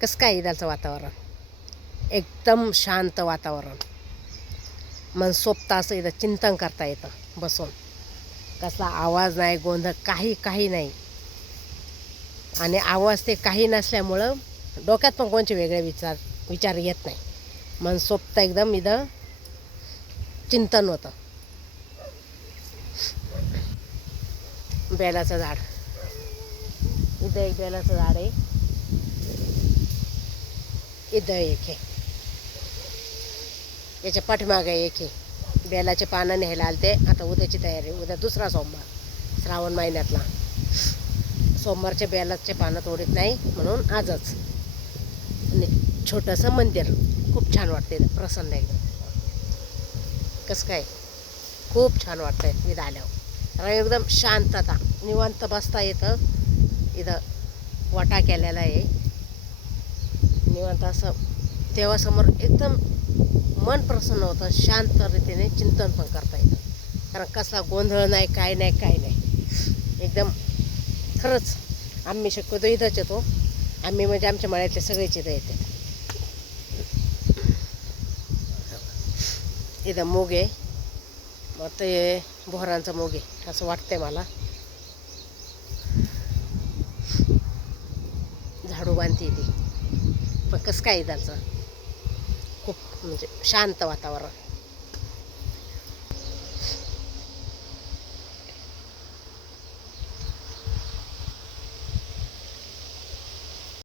कसं काय इथलचं वातावरण, एकदम शांत वातावरण. मन सोपतं असं इथं चिंतन करता येतं बसून. कसला आवाज नाही, गोंधळ काही नाही. आणि आवाज ते काही नसल्यामुळं डोक्यात पण कोणते वेगळे विचार येत नाही. मन सोपतं एकदम, इथं चिंतन होतं. बेलाचं झाड, इथं एक बेलाचं झाड आहे, इथं एक आहे, याच्या पाठीमागे एक आहे. बेलाचे पानं न्यायला आलते. आता उद्याची तयारी, उद्या दुसरा सोमवार श्रावण महिन्यातला. सोमवारचे बेलाचे पानं तोडीत नाही म्हणून आजच. आणि छोटंसं मंदिर, खूप छान वाटते, प्रसन्न एकदम. कसं काय, खूप छान वाटतंय इथं आल्यावर. एकदम शांतता, निवांत बसता येतं. इथं वाटा केलेला आहे, निवांत असं देवासमोर एकदम मन प्रसन्न होतं. शांत रीतीने चिंतन पण करता येतं. कारण कसला गोंधळ नाही, काय नाही. एकदम खरंच आम्ही शक्यतो इथंच येतो. आम्ही म्हणजे आमच्या मळ्यातले सगळेच इथं येतात. इथं मूग आहे, मग ते बोहरांचं मूग आहे असं वाटतंय मला. झाडू बांधते ती. पण कसं काय इथलचं खूप म्हणजे शांत वातावरण.